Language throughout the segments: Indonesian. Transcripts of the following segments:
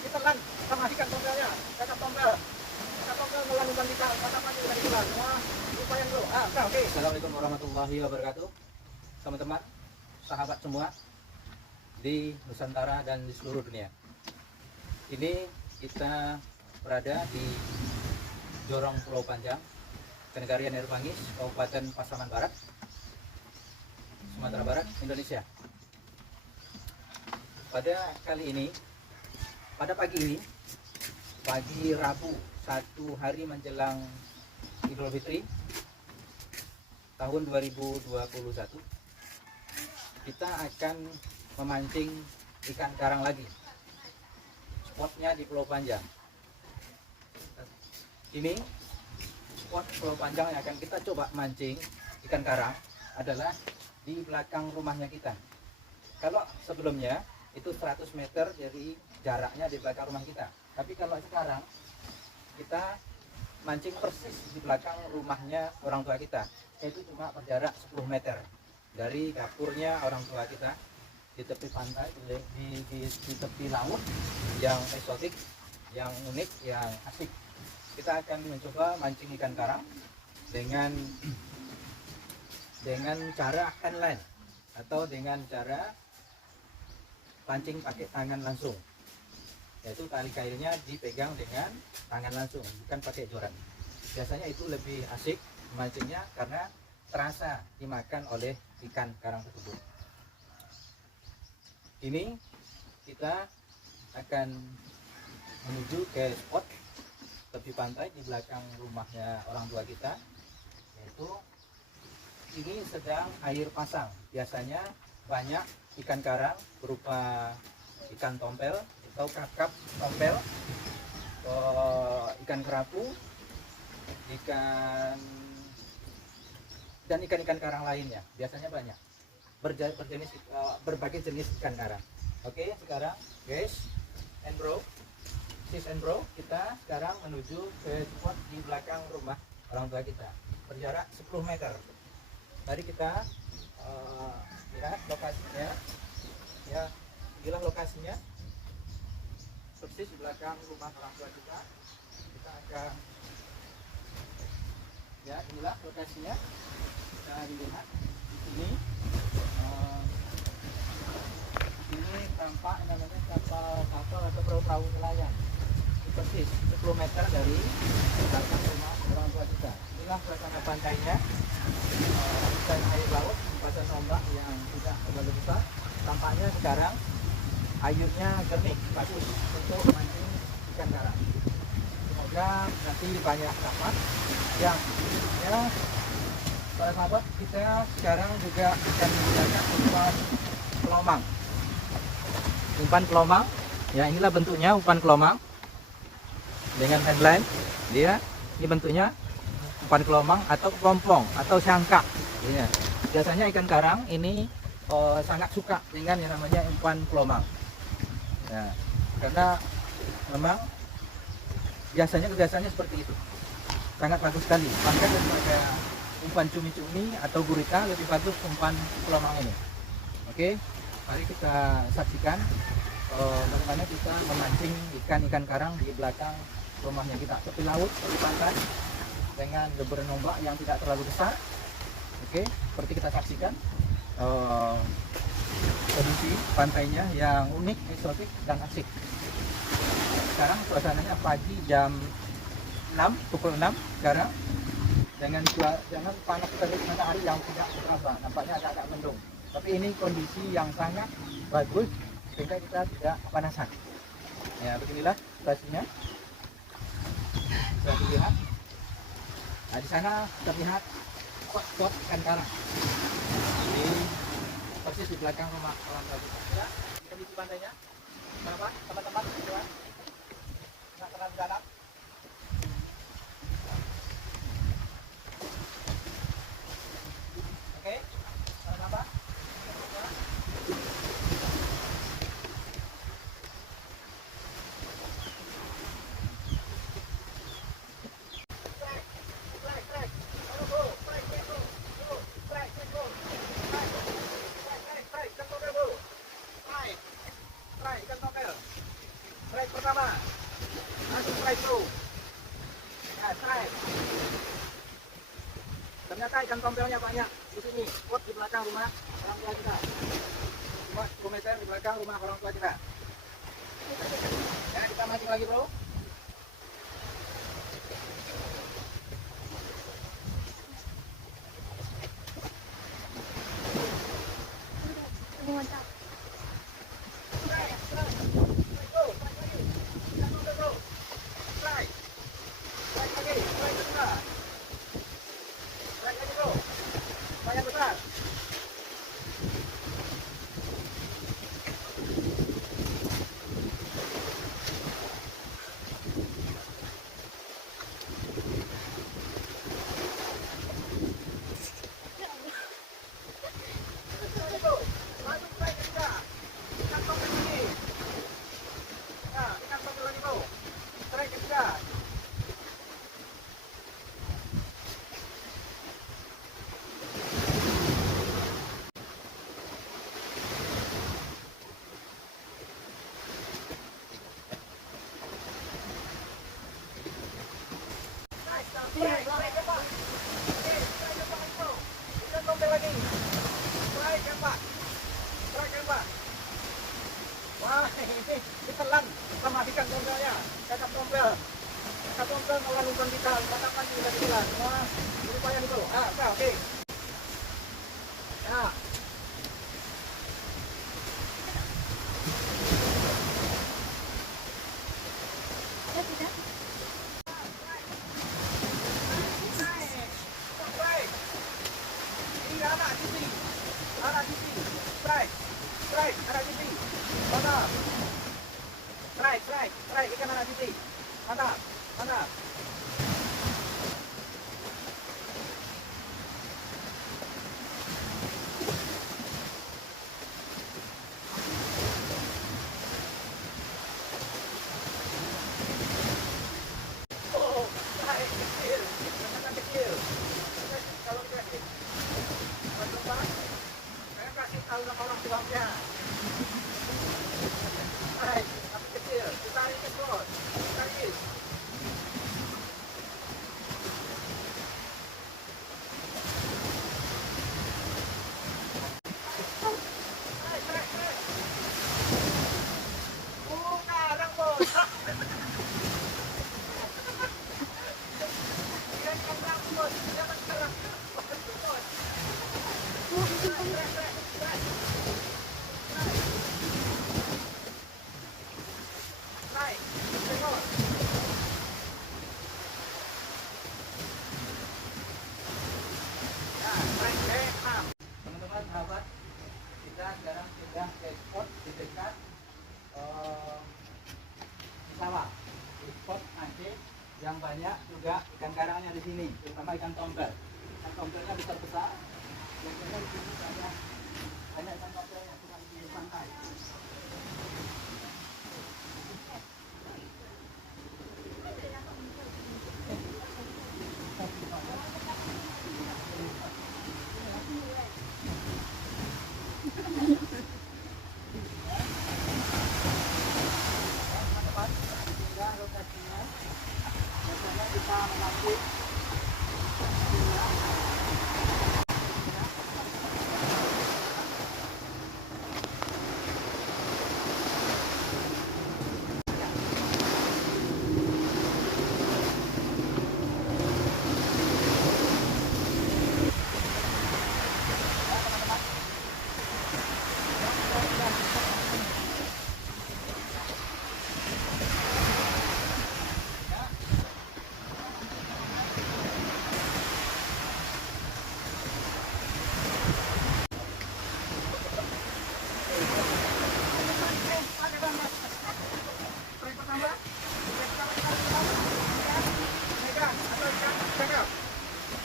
Kita kan sama ikan tombelnya, kakak tombel melanggungkan kita, kata maju dari bulan. Wah, lumayan bro. Oke. Assalamualaikum warahmatullahi wabarakatuh, teman-teman, sahabat semua di Nusantara dan di seluruh dunia. Ini kita berada di Jorong Pulau Panjang, Kenegarian Air Bangis, Kabupaten Pasaman Barat, Sumatera Barat, Indonesia. Pada kali ini, pada pagi ini, pagi Rabu, satu hari menjelang Idul Fitri tahun 2021, kita akan memancing ikan karang lagi. Spotnya di Pulau Panjang. Ini spot Pulau Panjang yang akan kita coba mancing ikan karang adalah di belakang rumahnya kita. Kalau sebelumnya itu 100 meter dari jaraknya di belakang rumah kita. Tapi kalau sekarang kita mancing persis di belakang rumahnya orang tua kita, yaitu cuma berjarak 10 meter dari dapurnya orang tua kita, di tepi pantai, di tepi laut yang eksotik, yang unik, yang asik. Kita akan mencoba mancing ikan karang dengan cara handline atau dengan cara pancing pakai tangan langsung, yaitu tali kailnya dipegang dengan tangan langsung, bukan pakai joran. Biasanya itu lebih asik mancingnya karena terasa dimakan oleh ikan karang tersebut. Ini kita akan menuju ke spot tepi pantai di belakang rumahnya orang tua kita, yaitu ini sedang air pasang. Biasanya banyak ikan karang berupa ikan tompel atau kakap tompel, ikan kerapu, ikan karang lainnya. Biasanya banyak berbagai jenis ikan karang. Oke, sekarang guys and bro, sis and bro, kita sekarang menuju ke spot di belakang rumah orang tua kita, berjarak 10 meter. Mari kita lihat lokasinya. Ya, inilah lokasinya, persis di belakang rumah orang tua kita. Kita akan, ya, inilah lokasinya. Kita lihat di sini. Ini tampak namanya kapal atau perahu nelayan. Persis 10 meter dari belakang rumah orang tua kita. Inilah suasana pantainya. Dan air laut, pasang ombak yang tidak terlalu besar. Tampaknya sekarang airnya jernih, bagus untuk mancing ikan karang. Semoga nanti banyak dapat. Ya, para sahabat, kita sekarang juga akan menggunakan umpan kelomang. Umpan kelomang, ya, inilah bentuknya umpan kelomang dengan headline. Ini bentuknya umpan kelomang atau kelompong atau sangka. Ya. Biasanya ikan karang ini sangat suka dengan yang namanya umpan kelomang. Ya, karena memang biasanya seperti itu. Sangat bagus sekali. Bahkan daripada umpan cumi-cumi atau gurita, lebih bagus umpan kelomang ini. Oke, mari kita saksikan bagaimana kita memancing ikan karang di belakang rumahnya kita, tepi laut, tepi pantai, dengan deburan ombak yang tidak terlalu besar. Oke, seperti kita saksikan kondisi pantainya yang unik, eksotik, dan asik. Sekarang suasananya pagi jam 6, pukul 6 sekarang, dengan panas terik matahari yang tidak terasa, nampaknya agak mendung. Tapi ini kondisi yang sangat bagus sehingga kita tidak kepanasan. Ya, beginilah situasinya. Bisa dilihat. Nah, di sana terlihat spot ikan karang. Ini persis di belakang rumah orang tua kita. Ya, kondisi pantainya. Kenapa? Teman-teman, teman-teman. Nggak terlalu dalam. Oke, kenapa? strike bro. Ya, strike. Ternyata ikan tompelnya banyak di sini. Spot di belakang rumah orang tua kita. Cuma 10 meter di belakang rumah orang tua kita. Ya, kita mancing lagi bro. Mantap. Strike, strike. Strike bro, strike lagi. Ikan tompel bro. Strike. Strike lagi, strike kedua. Strike lagi bro. Banyak besar. Wah, ini ditelan sama ikan tompelnya, kakap tompel. Kakap tompel melawan umpan kita, katakan juga ditelan. Wah, berupaya nih bro. Ah, oke. Ya. Ada tidak? Ini anak sisi. Anak sisi. Strike. Strike, anak sisi. Mantap. Strike, strike, strike, ikan anak sisi. Mantap, mantap. Oh, strike kecil. Ikan kecil. Kalau kecil. Teman-teman, saya kasih tahu sama orang tuanya. Hai, tapi kecil, ditarik ke bos, ditarik. Karang bos. Dia karang bos, jangan karang. Bos. Teman-teman sahabat, kita sekarang sudah ke spot di dekat sawah, di spot mancing yang banyak juga ikan karangnya di sini, terutama ikan tompel. Ikan tompelnya besar-besar. Biasanya di sini banyak ikan tompelnya, cuma di pinggir pantai. Teman-teman, tinggal lokasinya. Biasanya kita memancing.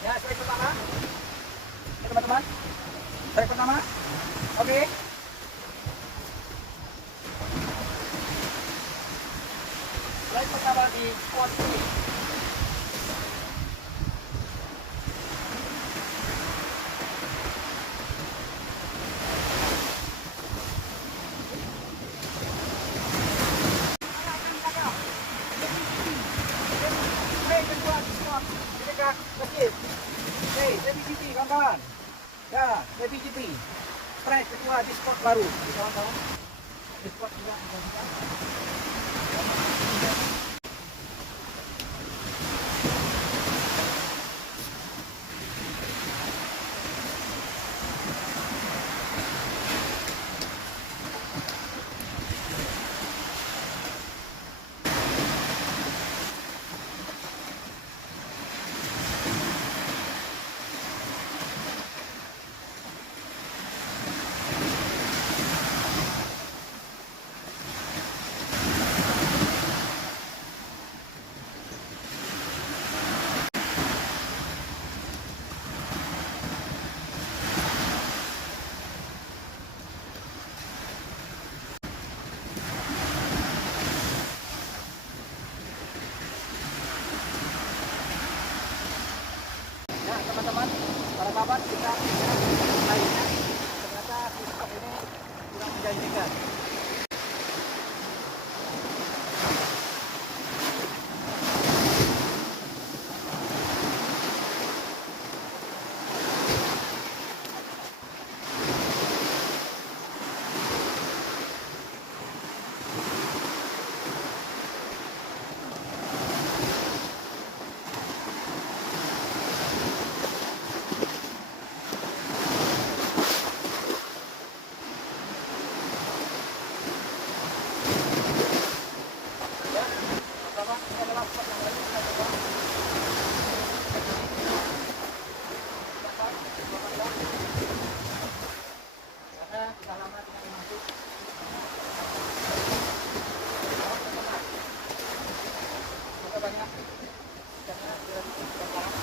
Ya, strike pertama. Ya, teman-teman. Strike pertama. Oke. Strike pertama di spot ini. kawan-kawan. Ya, MotoGP. Strike kedua di spot baru. Jadi kawan-kawan, di spot juga digantikan. Ya teman-teman, para kawan, kita lainnya ternyata sistem ini kurang menjanjikan. Ya, pertama ini adalah spot yang lagi kita coba. Karena kita lama tidak masuk. Semoga banyak karena tidak berparah.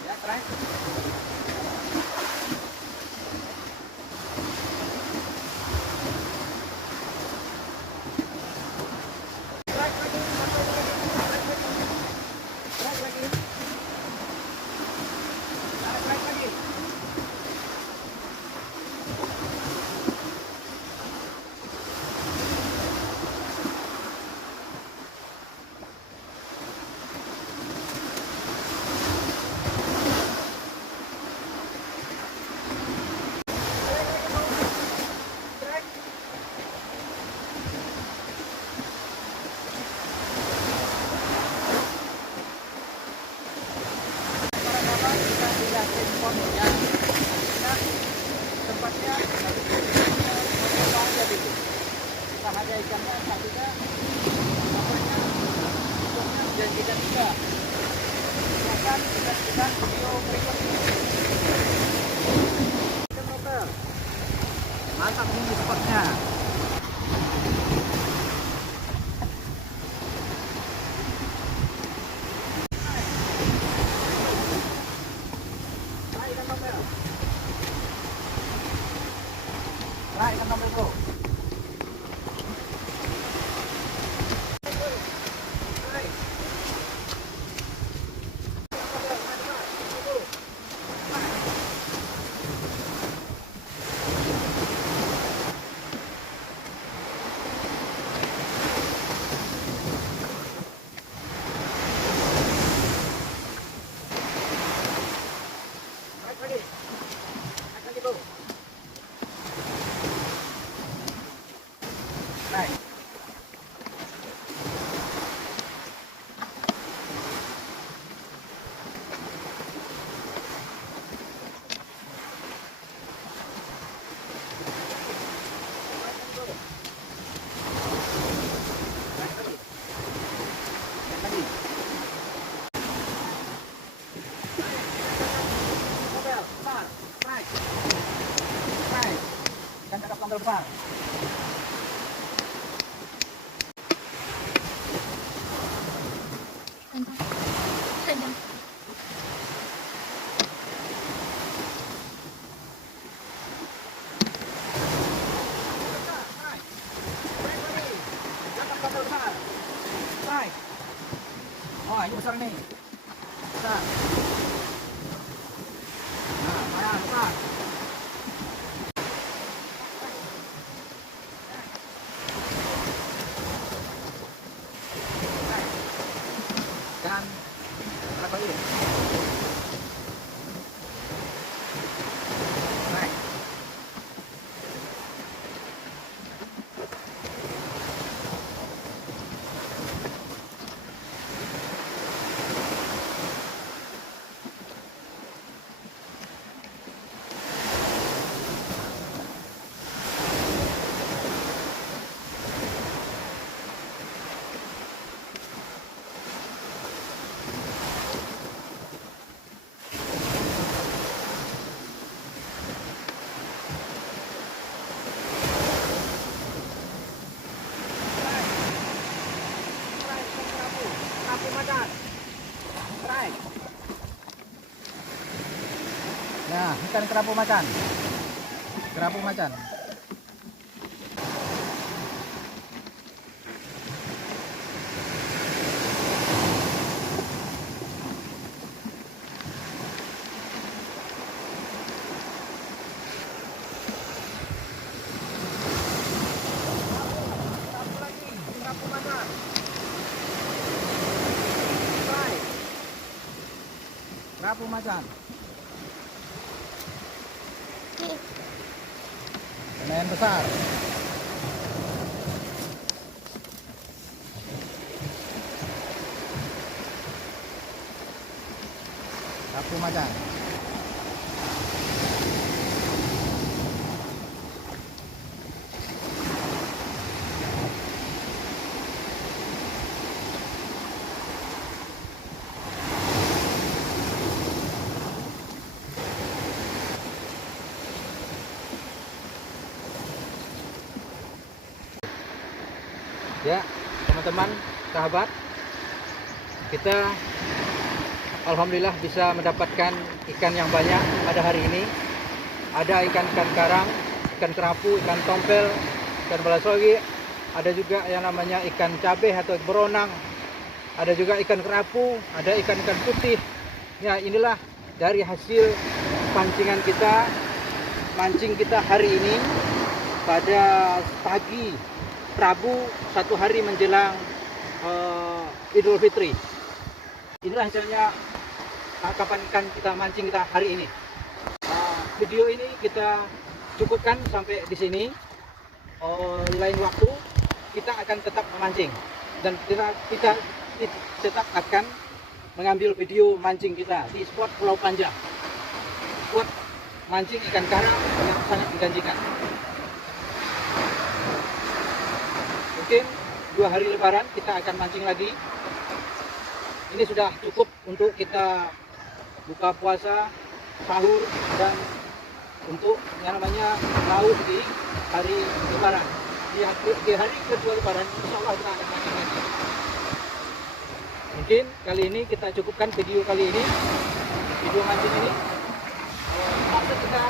Ya, try. Strike lagi, strike lagi, strike lagi. Strike lagi. Nah, strike lagi. Strike. Para kawan, kita sudah spotnya. Nah, tempatnya apa aja gitu. Kita ada ikannya, tapi juga namanya spotnya menjanjikan juga. Silakan kita saksikan video berikut ini. Mantap ini spotnya. Try ikan topel. Try ikan topel bro. Try. Right. Ikan kakap tongkol besar. Wah, ini besar nih. Besar. cepat. Dan berapa ini? Naik. Kerapu macan. Strike. Nah, ikan kerapu macan. Kerapu macan. Kerapu lagi, kerapu macan. Strike. Kerapu macan. Lumayan besar. Kerapu macan. Ya, teman-teman, sahabat, kita alhamdulillah bisa mendapatkan ikan yang banyak pada hari ini. Ada ikan-ikan karang, ikan kerapu, ikan tompel, ikan balasogi, ada juga yang namanya ikan cabai atau beronang, ada juga ikan kerapu, ada ikan-ikan putih. Ya, inilah dari hasil pancingan kita, mancing kita hari ini pada pagi Rabu, satu hari menjelang Idul Fitri. Inilah hasilnya tangkapan ikan kita mancing kita hari ini. Video ini kita cukupkan sampai di sini. Di lain waktu kita akan tetap memancing dan kita tetap akan mengambil video mancing kita di spot Pulau Panjang, spot mancing ikan karang yang sangat menjanjikan. Mungkin 2 hari lebaran kita akan mancing lagi. Ini sudah cukup untuk kita buka puasa, sahur, dan untuk yang namanya laut di hari lebaran. Di hari kedua lebaran, insya Allah kita akan mancing lagi. Mungkin kali ini kita cukupkan video kali ini, video mancing ini. Maksud kita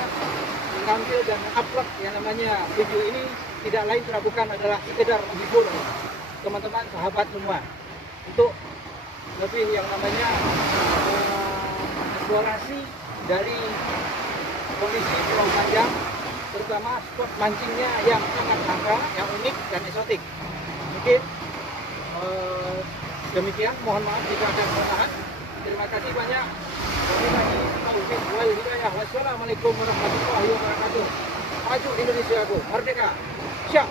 mengambil dan mengupload yang namanya video ini tidak lain bukan adalah sekedar menghibur teman-teman sahabat semua, untuk lebih yang namanya eksplorasi dari kondisi Pulau Panjang, terutama spot mancingnya yang sangat langka, yang unik dan eksotik. Mungkin demikian, mohon maaf jika ada kesalahan. Terima kasih banyak. Wassalamualaikum warahmatullahi wabarakatuh. Maju Indonesiaku, merdeka. Siap.